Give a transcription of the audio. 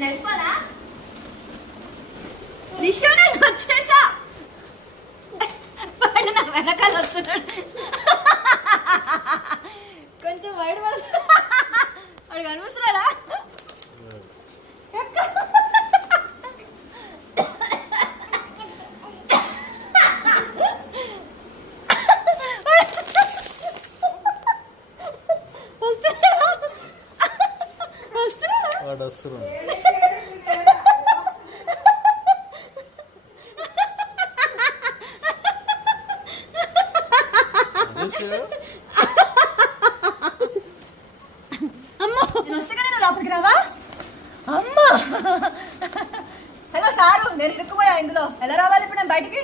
నేను వెళ్ళిపోనా లిషో నేను వచ్చేసా వాడు నా వెనకాల వస్తున్నాడు కొంచెం వైడ్ పడుతున్నాడు వాడు కనిపిస్తున్నాడా అమ్మా నేను వస్తే కానీ నువ్వు లోపలికి రావా అమ్మా హలో సారు నేను ఇరుక్కుపోయా ఇందులో ఎలా రావాలి ఇప్పుడు నేను బయటికి